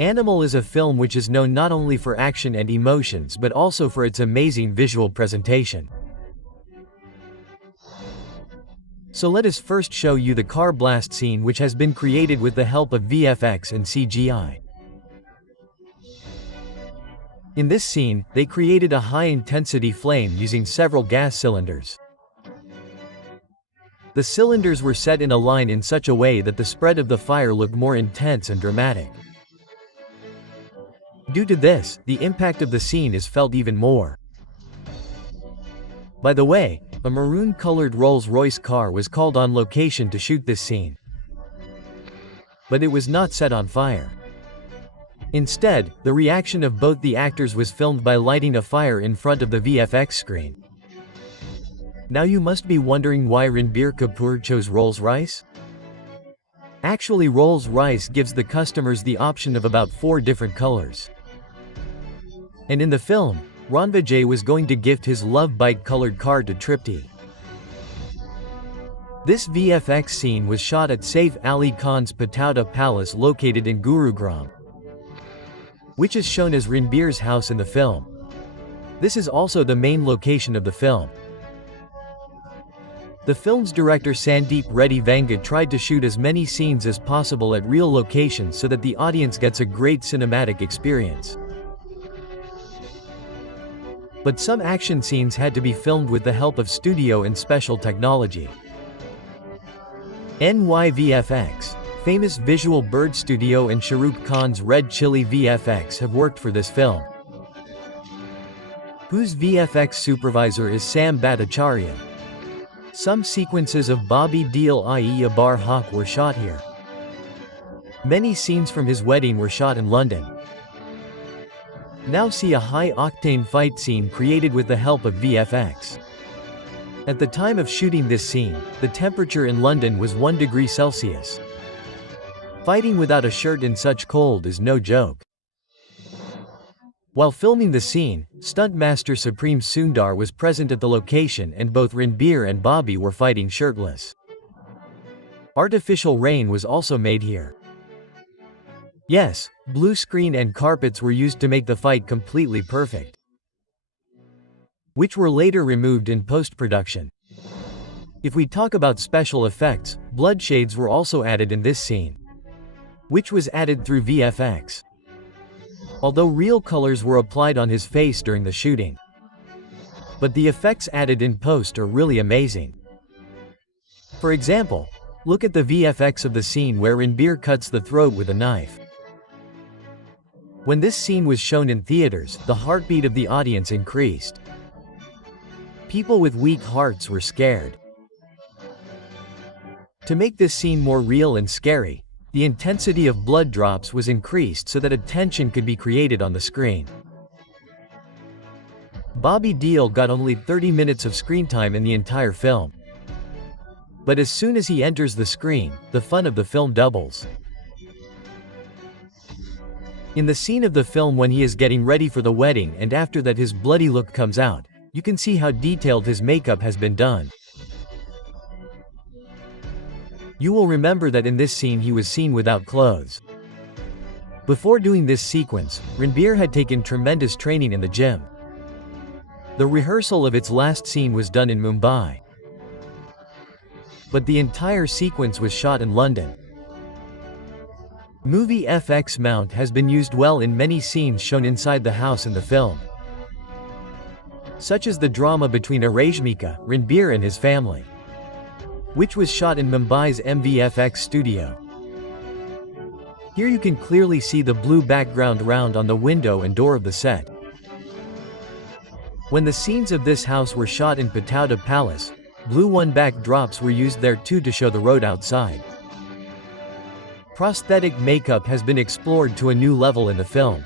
Animal is a film which is known not only for action and emotions but also for its amazing visual presentation. So let us first show you the car blast scene, which has been created with the help of VFX and CGI. In this scene, they created a high-intensity flame using several gas cylinders. The cylinders were set in a line in such a way that the spread of the fire looked more intense and dramatic. Due to this, the impact of the scene is felt even more. By the way, a maroon-colored Rolls-Royce car was called on location to shoot this scene. But it was not set on fire. Instead, the reaction of both the actors was filmed by lighting a fire in front of the VFX screen. Now you must be wondering why Ranbir Kapoor chose Rolls-Royce? Actually, Rolls-Royce gives the customers the option of about 4 different colors. And in the film, Ranbir was going to gift his love bike-colored car to Tripti. This VFX scene was shot at Saif Ali Khan's Patauda Palace located in Gurugram, which is shown as Ranbir's house in the film. This is also the main location of the film. The film's director Sandeep Reddy Vanga tried to shoot as many scenes as possible at real locations so that the audience gets a great cinematic experience. But some action scenes had to be filmed with the help of studio and special technology. NYVFX, famous Visual Bird Studio, and Shah Rukh Khan's Red Chilli VFX have worked for this film, whose VFX supervisor is Sam Bhattacharya. Some sequences of Bobby Deol i.e. Abar Haq were shot here. Many scenes from his wedding were shot in London. Now see a high-octane fight scene created with the help of VFX. At the time of shooting this scene, the temperature in London was 1 degree Celsius. Fighting without a shirt in such cold is no joke. While filming the scene, stunt master Supreme Sundar was present at the location, and both Ranbir and Bobby were fighting shirtless. Artificial rain was also made here. Yes, blue screen and carpets were used to make the fight completely perfect, which were later removed in post-production. If we talk about special effects, blood shades were also added in this scene, which was added through VFX. Although real colors were applied on his face during the shooting, but the effects added in post are really amazing. For example, look at the VFX of the scene where Ranbir cuts the throat with a knife. When this scene was shown in theaters, the heartbeat of the audience increased. People with weak hearts were scared. To make this scene more real and scary, the intensity of blood drops was increased so that a tension could be created on the screen. Bobby Deol got only 30 minutes of screen time in the entire film. But as soon as he enters the screen, the fun of the film doubles. In the scene of the film when he is getting ready for the wedding and after that his bloody look comes out, you can see how detailed his makeup has been done. You will remember that in this scene he was seen without clothes. Before doing this sequence, Ranbir had taken tremendous training in the gym. The rehearsal of its last scene was done in Mumbai, but the entire sequence was shot in London. Movie FX mount has been used well in many scenes shown inside the house in the film, such as the drama between Rashmika, Ranbir and his family, which was shot in Mumbai's MVFX studio. Here you can clearly see the blue background round on the window and door of the set. When the scenes of this house were shot in Patauda Palace, blue one-back drops were used there too to show the road outside. Prosthetic makeup has been explored to a new level in the film.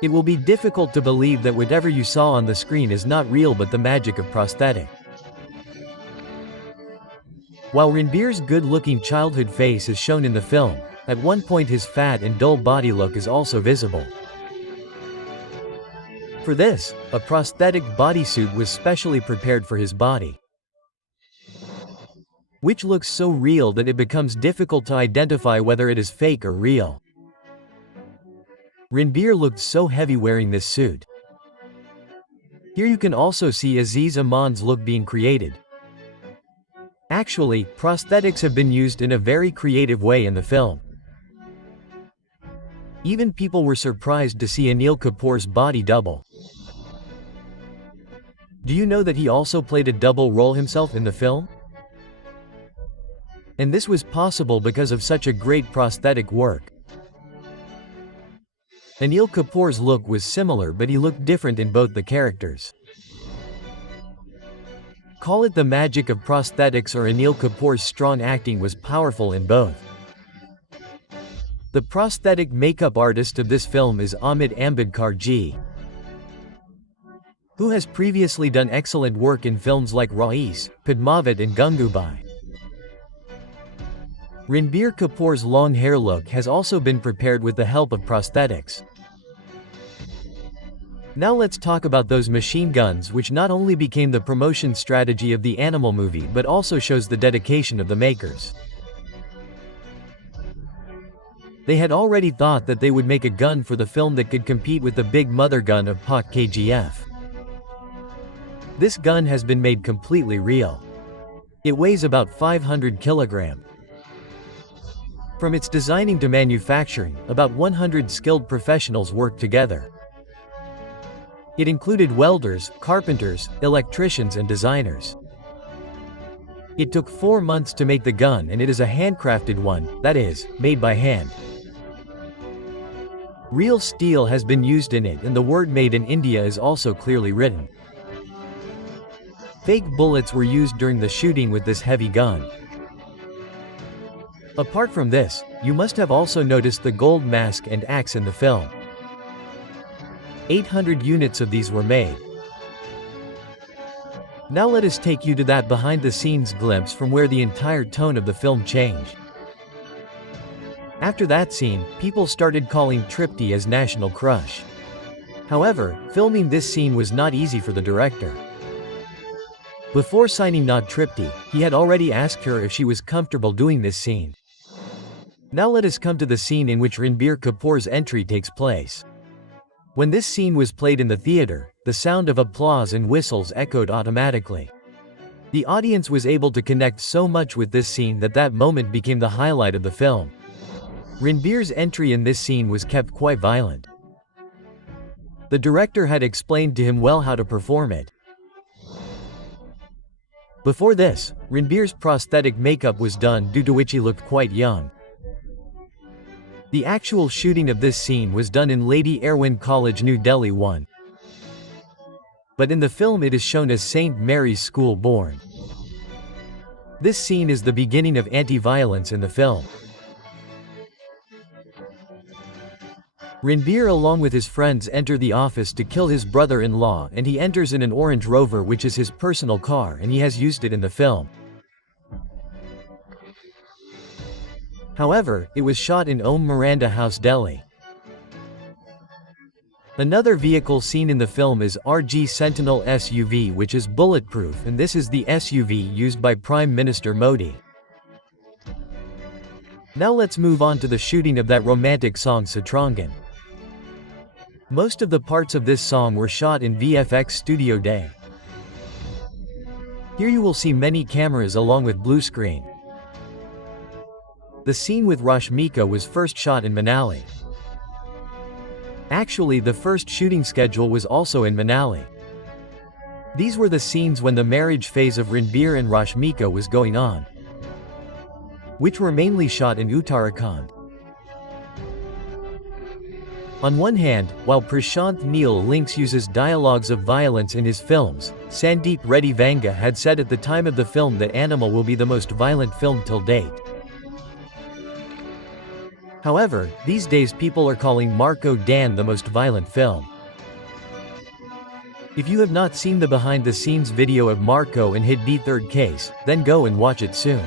It will be difficult to believe that whatever you saw on the screen is not real but the magic of prosthetic. While Ranbir's good-looking childhood face is shown in the film, at one point his fat and dull body look is also visible. For this, a prosthetic bodysuit was specially prepared for his body, which looks so real that it becomes difficult to identify whether it is fake or real. Ranbir looked so heavy wearing this suit. Here you can also see Aziz Aman's look being created. Actually, prosthetics have been used in a very creative way in the film. Even people were surprised to see Anil Kapoor's body double. Do you know that he also played a double role himself in the film? And this was possible because of such a great prosthetic work. Anil Kapoor's look was similar, but he looked different in both the characters. Call it the magic of prosthetics, or Anil Kapoor's strong acting was powerful in both. The prosthetic makeup artist of this film is Amit Ambedkar ji, who has previously done excellent work in films like Rais, Padmavat and Gangubai. Ranbir Kapoor's long hair look has also been prepared with the help of prosthetics. Now let's talk about those machine guns, which not only became the promotion strategy of the animal movie but also shows the dedication of the makers. They had already thought that they would make a gun for the film that could compete with the big mother gun of Pak KGF. This gun has been made completely real. It weighs about 500 kilograms. From its designing to manufacturing, about 100 skilled professionals worked together. It included welders, carpenters, electricians and designers. It took 4 months to make the gun, and it is a handcrafted one, that is, made by hand. Real steel has been used in it, and the word "made in India" is also clearly written. Fake bullets were used during the shooting with this heavy gun. Apart from this, you must have also noticed the gold mask and axe in the film. 800 units of these were made. Now let us take you to that behind-the-scenes glimpse from where the entire tone of the film changed. After that scene, people started calling Tripti as National Crush. However, filming this scene was not easy for the director. Before signing Not Tripti, he had already asked her if she was comfortable doing this scene. Now let us come to the scene in which Ranbir Kapoor's entry takes place. When this scene was played in the theater, the sound of applause and whistles echoed automatically. The audience was able to connect so much with this scene that that moment became the highlight of the film. Ranbir's entry in this scene was kept quite violent. The director had explained to him well how to perform it. Before this, Ranbir's prosthetic makeup was done, due to which he looked quite young. The actual shooting of this scene was done in Lady Erwin College, New Delhi 1. But in the film it is shown as St. Mary's School, Bourne. This scene is the beginning of anti-violence in the film. Ranbir along with his friends enter the office to kill his brother-in-law, and he enters in an orange Rover, which is his personal car, and he has used it in the film. However, it was shot in Om Miranda House, Delhi. Another vehicle seen in the film is RG Sentinel SUV, which is bulletproof, and this is the SUV used by Prime Minister Modi. Now let's move on to the shooting of that romantic song Satrangan. Most of the parts of this song were shot in VFX Studio Day. Here you will see many cameras along with blue screen. The scene with Rashmika was first shot in Manali. Actually, the first shooting schedule was also in Manali. These were the scenes when the marriage phase of Ranbir and Rashmika was going on, which were mainly shot in Uttarakhand. On one hand, while Prashant Neel Links uses dialogues of violence in his films, Sandeep Reddy Vanga had said at the time of the film that Animal will be the most violent film till date. However, these days people are calling Marco Dan the most violent film. If you have not seen the behind-the-scenes video of Marco and Hit B Third Case, then go and watch it soon.